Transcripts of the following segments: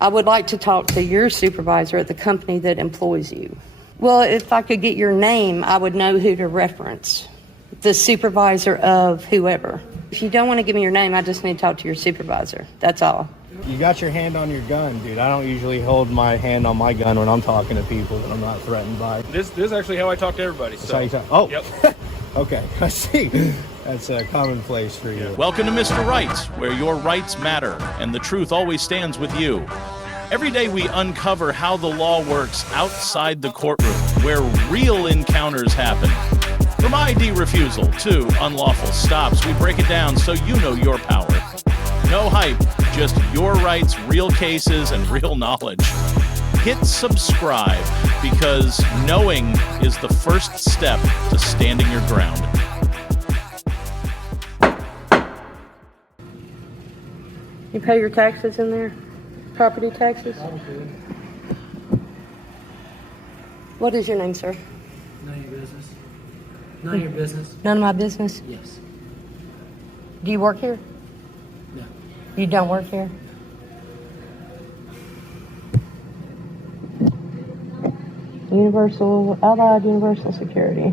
I would like to talk to your supervisor at the company that employs you. Well, if I could get your name, I would know who to reference. The supervisor of whoever. If you don't want to give me your name, I just need to talk to your supervisor. That's all. You got your hand on your gun, dude. I don't usually hold my hand on my gun when I'm talking to people that I'm not threatened by. This is actually how I talk to everybody. That's how you talk? Oh, yep. Okay, I see. That's a commonplace for you. Welcome to Mr. Rights, where your rights matter and the truth always stands with you. Every day we uncover how the law works outside the courtroom, where real encounters happen. From ID refusal to unlawful stops, we break it down so you know your power. No hype, just your rights, real cases, and real knowledge. Hit subscribe, because knowing is the first step to standing your ground. You pay your taxes in there? Property taxes? What is your name, sir? None of your business. None of your business? None of my business? Yes. Do you work here? No. You don't work here? Allied Universal Security.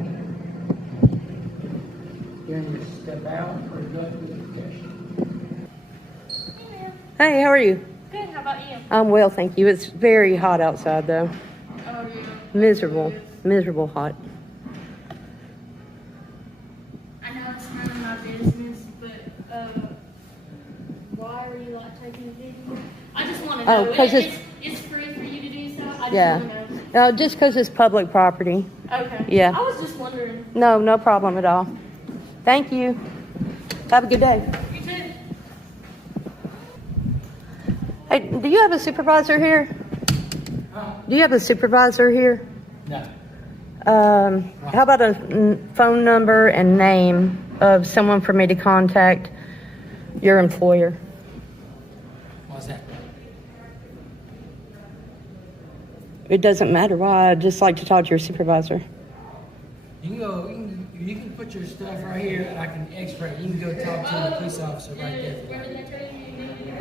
You're going to step out or go through the protection? Hey, how are you? Good, how about you? I'm well, thank you. It's very hot outside, though. Oh, yeah. Miserable hot. I know it's none of my business, but why are you like taking a video? I just want to know. Oh, 'cause it's free for you to do so. I just Yeah. want to know. No, just because it's public property. Okay. Yeah. I was just wondering. No problem at all. Thank you. Have a good day. You too. Hey, do you have a supervisor here? Do you have a supervisor here? No. How about a phone number and name of someone for me to contact your employer? What's that? It doesn't matter why. I'd just like to talk to your supervisor. You can go, you can put your stuff right here and I can expert. You can go talk to the police officer right there.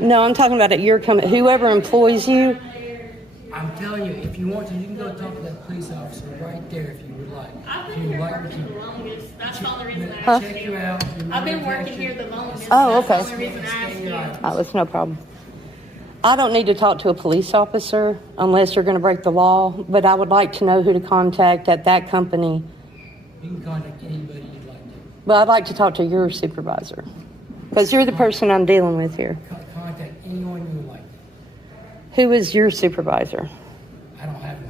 No, I'm talking about at your company. Whoever employs you. I'm telling you, if you want to, you can go talk to that police officer right there if you would like. I've If been you here would like working to. the longest. That's the only reason I Huh? asked Check you. you out. I've been working here the longest. Oh, That's okay. the only reason I asked you. Oh, it's no problem. I don't need to talk to a police officer unless you're going to break the law, but I would like to know who to contact at that company. You can contact anybody you'd like to. But I'd like to talk to your supervisor because you're the person I'm dealing with here. Contact anyone you would like. Who is your supervisor? I don't have one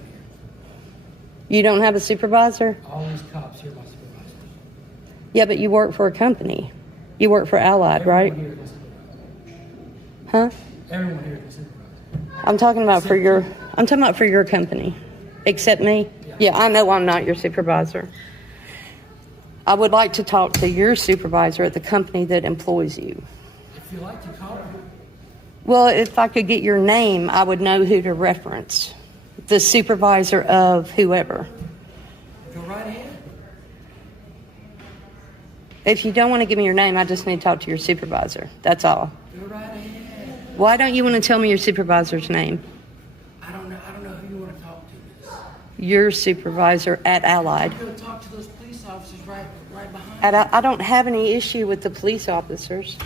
here. You don't have a supervisor? All these cops here are my supervisors. Yeah, but you work for a company. You work for Allied, right? Everyone here is a supervisor. Huh? Everyone here is a supervisor. I'm talking about for your company. Except me? Yeah, I know I'm not your supervisor. I would like to talk to your supervisor at the company that employs you. If you like to call them, Well, if I could get your name, I would know who to reference. The supervisor of whoever. go right ahead. If you don't want to give me your name, I just need to talk to your supervisor. That's all. Go right ahead. Why don't you want to tell me your supervisor's name? I don't know who you want to talk to. Your supervisor at Allied. Go talk to those police officers right behind. I don't have any issue with the police officers.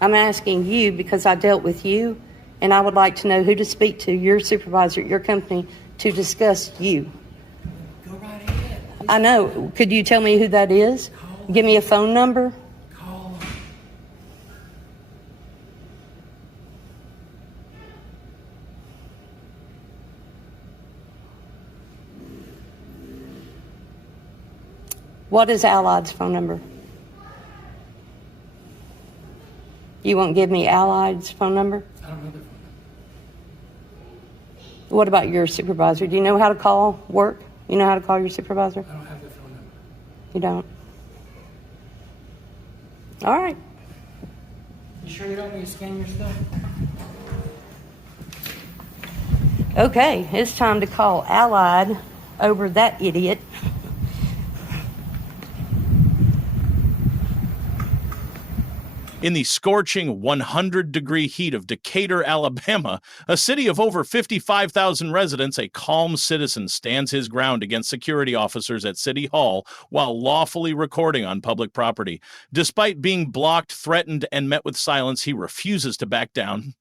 I'm asking you because I dealt with you, and I would like to know who to speak to, your supervisor at your company, to discuss you. Go right ahead. I know. Could you tell me who that is? Give me a phone number. Call them. What is Allied's phone number? You won't give me Allied's phone number? I don't know their phone number. What about your supervisor? Do you know how to call work? You know how to call your supervisor? I don't have their phone number. You don't? All right. You sure you don't need to scan your stuff? Okay, it's time to call Allied over that idiot. In the scorching 100-degree heat of Decatur, Alabama, a city of over 55,000 residents, a calm citizen stands his ground against security officers at City Hall while lawfully recording on public property. Despite being blocked, threatened, and met with silence, he refuses to back down.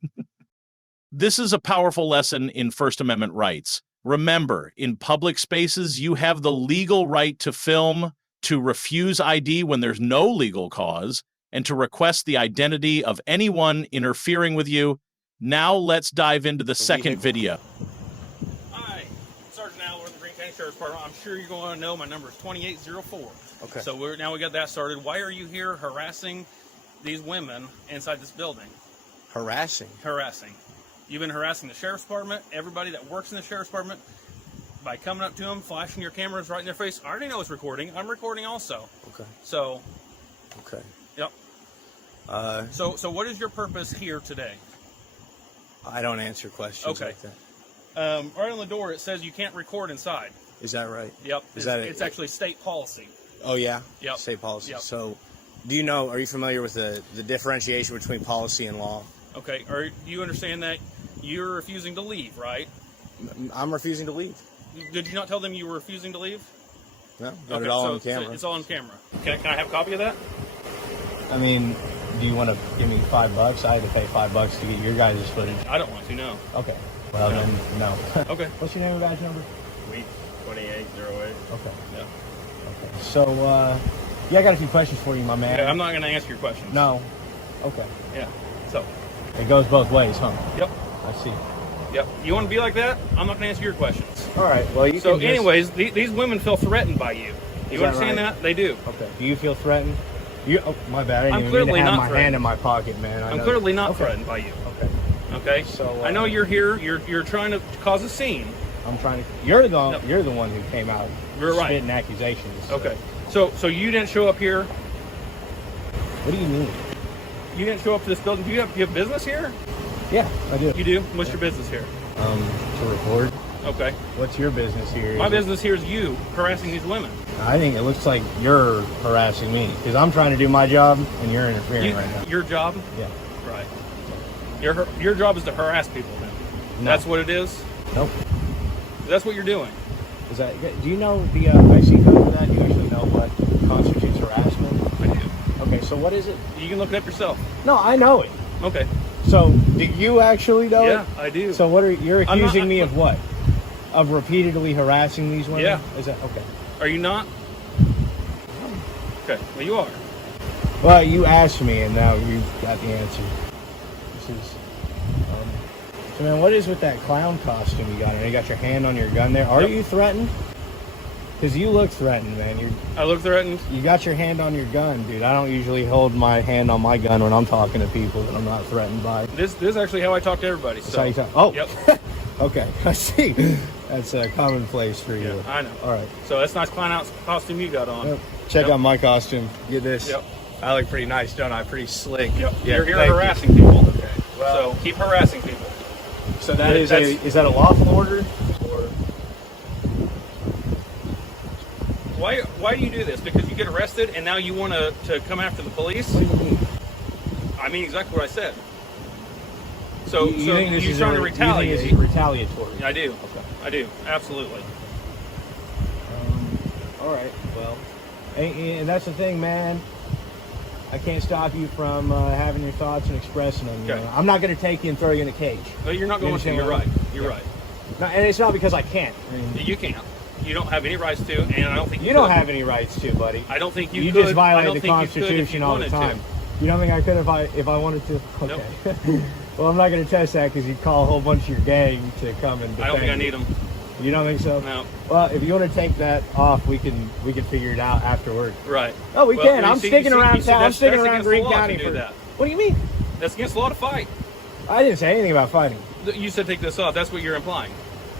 This is a powerful lesson in First Amendment rights. Remember, in public spaces, you have the legal right to film, to refuse ID when there's no legal cause, and to request the identity of anyone interfering with you. Now let's dive into the second video. Hi, Sergeant Al with the Green County Sheriff's Department. I'm sure you're going to know my number is 2804. Okay. So now we got that started. Why are you here harassing these women inside this building? Harassing? Harassing. You've been harassing the Sheriff's Department, everybody that works in the Sheriff's Department, by coming up to them, flashing your cameras right in their face. I already know it's recording. I'm recording also. Okay. So. Okay. Yep. So what is your purpose here today? I don't answer questions like that. Right on the door, it says you can't record inside. Is that right? Yep. Is it's actually state policy. Oh, yeah? Yep. State policy. Yep. So, are you familiar with the differentiation between policy and law? Okay. Do you understand that you're refusing to leave, right? I'm refusing to leave. Did you not tell them you were refusing to leave? No, got it all so, on camera. So it's all on camera. Can I have a copy of that? I mean, do you want to give me $5? I had to pay $5 to get your guys' footage. I don't want to, no. Okay. Well, No. then, no. Okay. What's your name and badge number? Week 2808. Okay. Yeah. Okay. So, I got a few questions for you, my man. Okay, I'm not going to answer your questions. No. Okay. Yeah. So. It goes both ways, huh? Yep. I see. Yep. You want to be like that? I'm not going to answer your questions. All right. Well, you So, can just... anyways, these women feel threatened by you. You that understand right? that? They do. Okay. Do you feel threatened? Oh, my bad. I didn't I'm even clearly mean to have not my threatened. hand in my pocket, man. I'm clearly not threatened by you. Okay. Okay. So I know you're here. You're trying to cause a scene. I'm trying to. You're the one who came out. You're right. Spitting accusations. So. Okay. So you didn't show up here. What do you mean? You didn't show up to this building. Do you have business here? Yeah, I do. You do. What's your business here? To record. Okay. What's your business here? My business here is you harassing these women. I think it looks like you're harassing me because I'm trying to do my job and you're interfering right now. Your job? Yeah. Right. Your job is to harass people then. No. That's what it is? Nope. That's what you're doing. Is that? Do you know the IC code for that? Do you actually know what constitutes harassment? I do. Okay, so what is it? You can look it up yourself. No, I know it. Okay. So, do you actually know it? Yeah, I do. So you're accusing me of what? Of repeatedly harassing these women? Yeah. Is that okay? Are you not? Okay. Well, you are. Well, you asked me, and now you got the answer. This is. So, man, what is with that clown costume you got? You got your hand on your gun there. Are you threatened? Because you look threatened, man. I look threatened. You got your hand on your gun, dude. I don't usually hold my hand on my gun when I'm talking to people that I'm not threatened by. This is actually how I talk to everybody. So. That's how you talk. Oh. Yep. Okay, I see. That's a commonplace for you. Yeah, I know. All right. So that's nice clown out costume you got on. Yep. Check out my costume. Get this. Yep. I look pretty nice, don't I? Pretty slick. Yep. Yeah, You're here thank you. harassing people. Okay. Well, So keep harassing people. so that is that's- that a lawful order? Or Why do you do this? Because you get arrested and now you want to come after the police? what do you mean? I mean exactly what I said. So You think this you're is trying to You think retaliate? this is retaliatory? I do. Okay. I do. Absolutely. All right. Well, and that's the thing, man. I can't stop you from having your thoughts and expressing them. You Okay. know? I'm not going to take you and throw you in a cage. No, you're not You going to. understand You're what I right. mean? You're Yeah. right. No, and it's not because I can't. I mean, You can't. You don't have any rights to, and I don't think you don't could. have any rights to, buddy. I don't think you You could. just I violate don't the think you could if Constitution you all the wanted time. to. You don't think I could if I wanted to? Okay. Nope. Well, I'm not going to test that because you'd call a whole bunch of your gang to come and defend I don't think I you. need them. You don't think so? No. Well, if you want to take that off, we can figure it out afterward. Right. Oh, we Well, can. you I'm see- sticking you see- around you see, town. I'm that's- sticking that's around against the Green law to County do for. that. What do you mean? That's against the law to fight. I didn't say anything about fighting. You said take this off. That's what you're implying.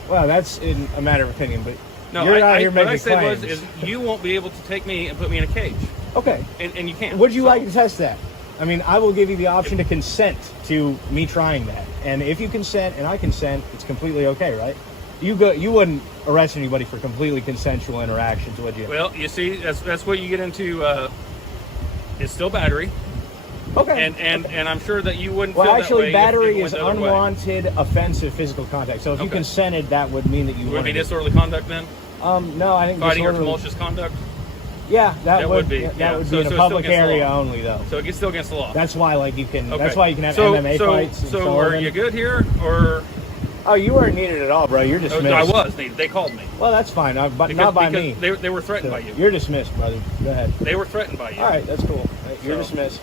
Well, that's in a matter of opinion, but No, you're out here what making I said claims. was you won't be able to take me and put me in a cage, Okay. and you can't. Would you So- like to test that? I mean, I will give you the option to consent to me trying that. And if you consent and I consent, it's completely okay, right? You wouldn't arrest anybody for completely consensual interactions, would you? Well, you see, that's what you get into. It's still battery. Okay. And I'm sure that you wouldn't Well, feel actually, that way battery if it is went the other way. unwanted, offensive physical contact. So if you Okay. consented, that would mean that you Would it be wanted it. disorderly conduct then? No, I think Fighting or disorderly. tumultuous conduct? Yeah, that would be. That Yeah. would So be in it's a still public against the area law. only, though. So it gets still against the law. That's why, like, you can. Okay. That's why you can have so, MMA fights. So and are you good here, or Oh, you weren't needed at all, bro. You're dismissed. I was needed? They called me. Well, that's fine, but Because, not by because me. They were threatened by you. You're dismissed, brother. Go ahead. They were threatened by you. All right, that's cool. You're So- dismissed.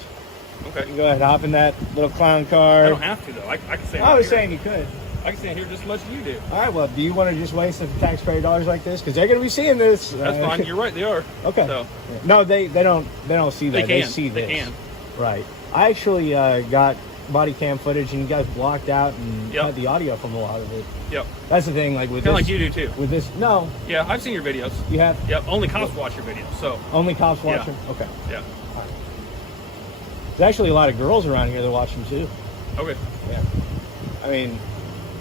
Okay. You can go ahead, hop in that little clown car. I don't have to though. I can stand. I was here. saying you could. I can stand here just as much as you do. All right, well, do you want to just waste some taxpayer dollars like this? Because they're going to be seeing this. That's fine. You're right. They are. Okay. So No, they don't see that. they They can. see They this. can. Right. I actually got body cam footage, and you guys blocked out and Yep. had the audio from a lot of it. Yep. That's the thing, like with Kind of this. like you do too. With this, no, Yeah, I've seen your videos. you have Yep. Only cops watch your videos. So only cops Yeah. watching. Okay. yeah. There's actually a lot of girls around here that watch them too. Okay. Yeah. I mean,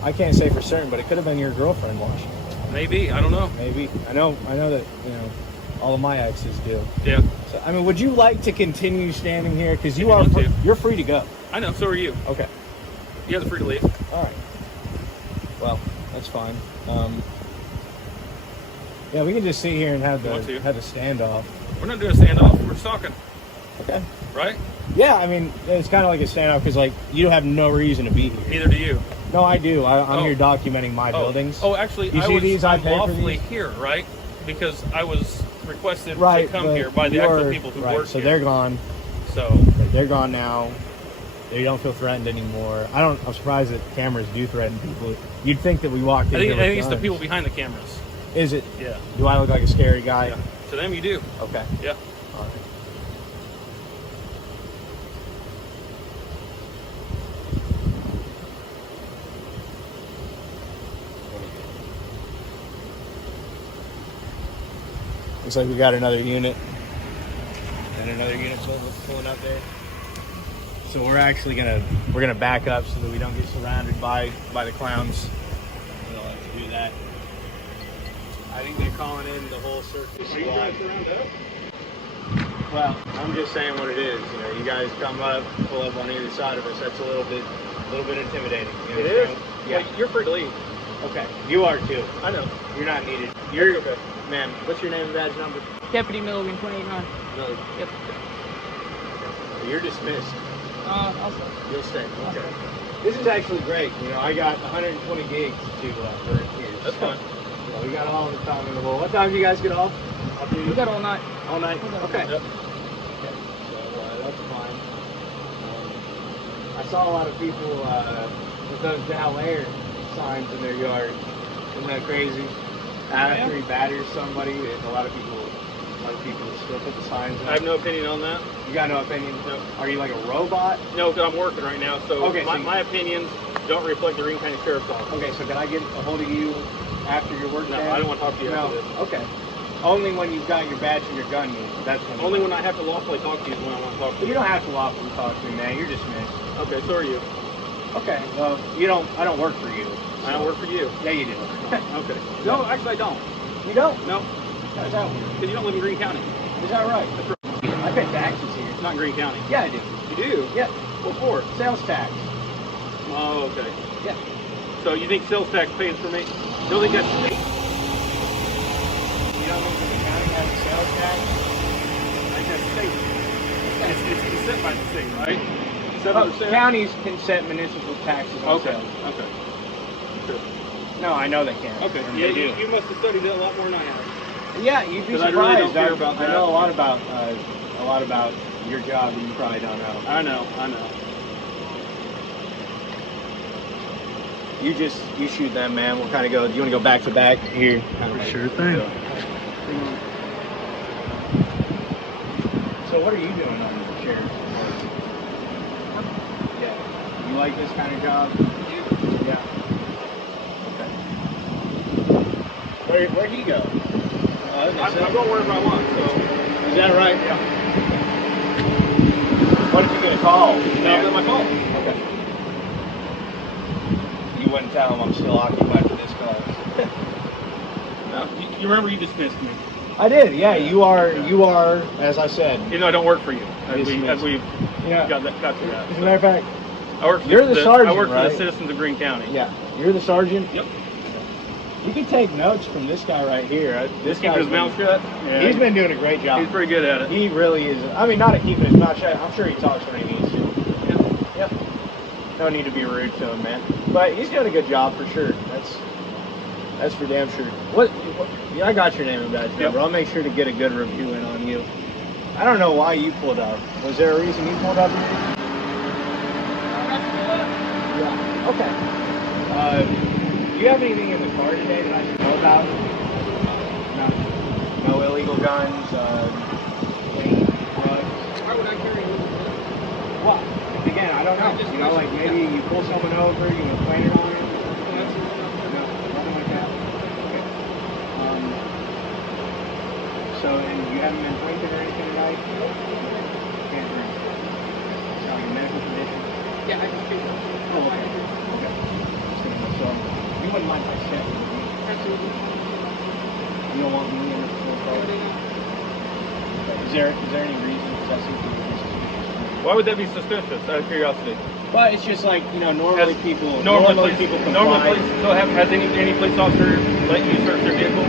I can't say for certain, but it could have been your girlfriend watching. Maybe. I don't know. Maybe. I know that all of my exes do. Yeah. So, I mean, would you like to continue standing here? Because If you want to. you're free to go. I know. So are you. Okay. You have the free to leave. All right. Well, that's fine. Yeah, we can just sit here and have You want to. the standoff. We're not doing a standoff. We're just talking. Okay. Right? Yeah, I mean, it's kind of like a standoff because, like, you have no reason to be here. Neither do you. No, I do. I'm Oh. here documenting my buildings. Oh, actually, You see these? I I'm pay for lawfully these? here, right? Because I was requested Right. to come but here by the actual people who right, work so here. they're gone. So They're gone now. They don't feel threatened anymore. I'm surprised that cameras do threaten people. You'd think that we walked in I think here with it's the guns. people behind the cameras. Is it? Yeah. Do I look like a scary guy? Yeah. To them, you do. Okay. Yeah. All right. Looks like we got another unit. And another unit pulling up there. So we're actually gonna back up so that we don't get surrounded by the clowns. We don't like to do that. I think they're calling in the whole circus squad. Well, I'm just saying what it is. You know, you guys come up, pull up on either side of us. That's a little bit intimidating. You It is? understand? Yeah. Well, you're free to leave. Okay. You are too. I know. You're not needed. You're okay. Ma'am, what's your name and badge number? Deputy Milligan, 289. No. Yep. You're dismissed. I'll stay. You'll stay. Okay. This is actually great. You know, I got 120 gigs to burn here. That's so, fine. you know, we got all the time in the world. What time do you guys get off? We got all night. All night? Okay. Yep. Okay. So that's fine. I saw a lot of people with those Dow Air signs in their yard. Isn't that crazy? After he batters somebody, and a lot of people still put the signs up. I have no opinion on that. You got no opinion? No. Are you like a robot? No, because I'm working right now. So, Okay, so my opinions don't reflect the Greene County Sheriff's Office. Okay, so can I get a hold of you after your work No, day? I don't want to talk to you No. after this. Okay. Only when you've got your badge and your gun, that's when. Only when I have to lawfully talk to you is when I want to talk to you. You don't have to lawfully talk to me, man. You're dismissed. Okay, so are you. Okay. Well, I don't work for you. I don't work for you. Yeah, you do. Okay. No, actually I don't. You don't? No, How's that work? because you don't live in Greene County. Is that right? I pay taxes here. Not in Greene County. Yeah, I do. You do? Yeah. What for? Sales tax. Oh, okay. Yeah. So you think sales tax pays for me? You don't think that's state? You don't think the county has a sales tax? I think that's state. It's set by the state, right? Oh, 7%? counties can set municipal taxes on Okay. sales. Okay. Sure. No, I know they can. Okay. And Yeah, they do. you must have studied it a lot more than I have. Yeah, you'd be 'Cause I surprised. really don't care about I that. know a lot about your job that you probably don't know. I know. You shoot them, man. We'll kind of go. Do you want to go back to back here? Sure thing. So what are you doing on the sheriff's force? Yeah. You like this kind of job? Yeah. Okay. Where'd he go? I'm going wherever I want, so. Is that right? Yeah. What did you get a call? No, it's not my fault. Okay. You wouldn't tell him I'm still occupied for this call. No, you remember you dismissed me. I did, yeah. You are, as I said. Even though I don't work for you. As Dismissed. we've Yeah. got that. As a matter of fact, I work for you're the sergeant, I work for right? the citizens of Greene County. yeah, you're the sergeant. Yep. You can take notes from this guy right here. Just keeping his mouth shut. Yeah. He's been doing a great job. He's pretty good at it. He really is. I mean, not at keeping his mouth shut. I'm sure he talks when he needs to. Yep. No need to be rude to him, man. But he's doing a good job for sure. That's for damn sure. What yeah, I got your name and badge number. I'll make sure to get a good review in on you. I don't know why you pulled up. Was there a reason you pulled up? Yeah. Okay. Do you have anything in the car today that I should know about? No illegal guns, drugs. Why would I carry it? Well, again, I don't know. You know, like maybe you pull someone over, you plant it on him. No, nothing like that. Okay. So, and you haven't been drinking or anything tonight? Can't drink. It's not your medical condition? Yeah, I can do that. Oh, okay. So, you wouldn't mind if I said with you? Absolutely. You don't want me in the phone call? Is there any reason that seems to be suspicious? Why would that be suspicious? Out of curiosity. But it's just like, you know, normally people comply. Normally police. So has any police officer let you search their vehicle?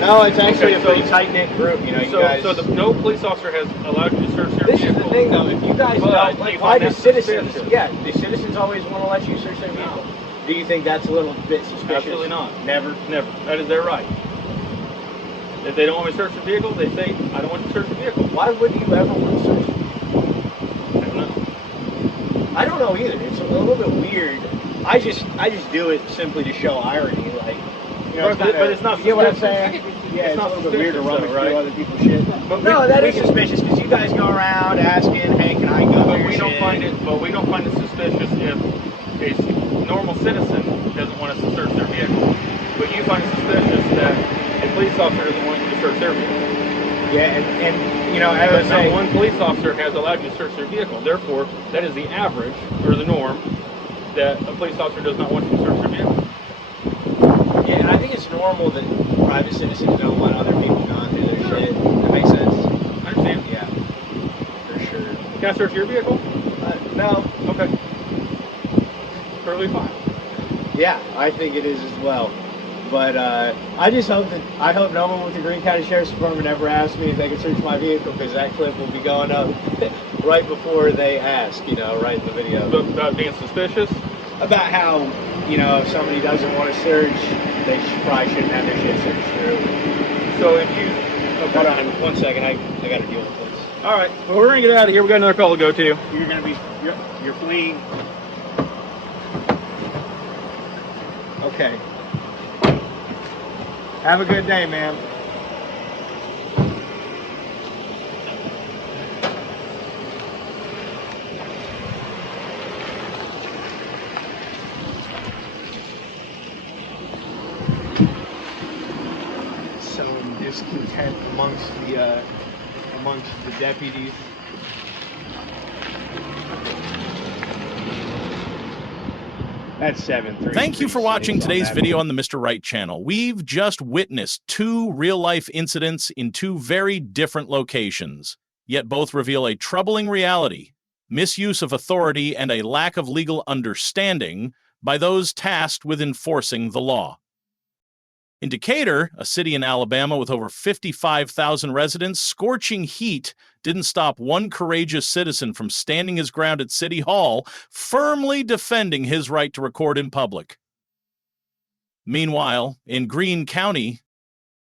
No, it's actually Okay, a pretty tight-knit group, you know, you guys. So no police officer has allowed you to search their This vehicle. is the thing, though. If you guys But don't, you like, find why do that citizens? suspicious? Yeah, do citizens always want to let you search their vehicle? Do you think that's a little bit suspicious? Absolutely not. Never. Never. That is their right. If they don't want me to search the vehicle, they say, I don't want you to search the vehicle. Why would you ever want to search? I don't know. I don't know either. It's a little bit weird. I just do it simply to show irony, like. You know, But it's not you get what I'm suspicious. saying? Yeah, it's not a little bit weird to suspicious, rummage though, right? through other people's shit. But No, we- that we is can- suspicious because you guys go around asking, "Hey, can I go?" But we don't find it suspicious if a normal citizen doesn't want us to search their vehicle. But you find it suspicious that a police officer doesn't want you to search their vehicle. Yeah, and you know, as But I not say, one police officer has allowed you to search their vehicle. Therefore, that is the average or the norm that a police officer does not want you to search their vehicle. yeah, and I think it's normal that private citizens don't want other people going through their shit. That makes sense. I understand. Yeah, for sure. Can I search your vehicle? No, Okay. Perfectly fine. yeah, I think it is as well. But I just hope no one with the Greene County Sheriff's Department ever asks me if they can search my vehicle, because that clip will be going up right before they ask, you know, right in the video. About being suspicious. About how, you know, if somebody doesn't want to search, they probably shouldn't have their shit searched through. So if you... Hold on 1 second, I got to deal with this. All right. Well, we're going to get out of here. We got another call to go to. You're going to be, you're fleeing. Okay. Have a good day, ma'am. Some discontent amongst the deputies. That's 7-3. Thank you for watching today's video on the Mr. Right channel. We've just witnessed two real-life incidents in two very different locations, yet both reveal a troubling reality: misuse of authority and a lack of legal understanding by those tasked with enforcing the law. In Decatur, a city in Alabama with over 55,000 residents, scorching heat didn't stop one courageous citizen from standing his ground at City Hall, firmly defending his right to record in public. Meanwhile, in Greene County,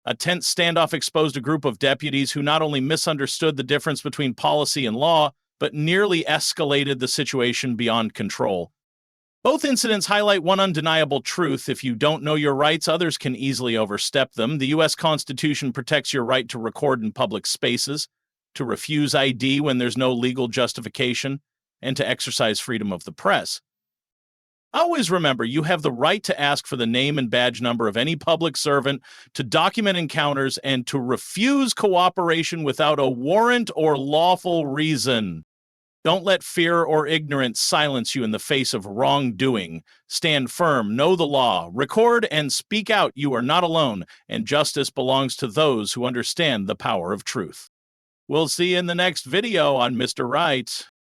a tense standoff exposed a group of deputies who not only misunderstood the difference between policy and law, but nearly escalated the situation beyond control. Both incidents highlight one undeniable truth: if you don't know your rights, others can easily overstep them. The U.S. Constitution protects your right to record in public spaces, to refuse ID when there's no legal justification, and to exercise freedom of the press. Always remember, you have the right to ask for the name and badge number of any public servant, to document encounters, and to refuse cooperation without a warrant or lawful reason. Don't let fear or ignorance silence you in the face of wrongdoing. Stand firm, know the law, record and speak out. You are not alone, and justice belongs to those who understand the power of truth. We'll see you in the next video on Mr. Right.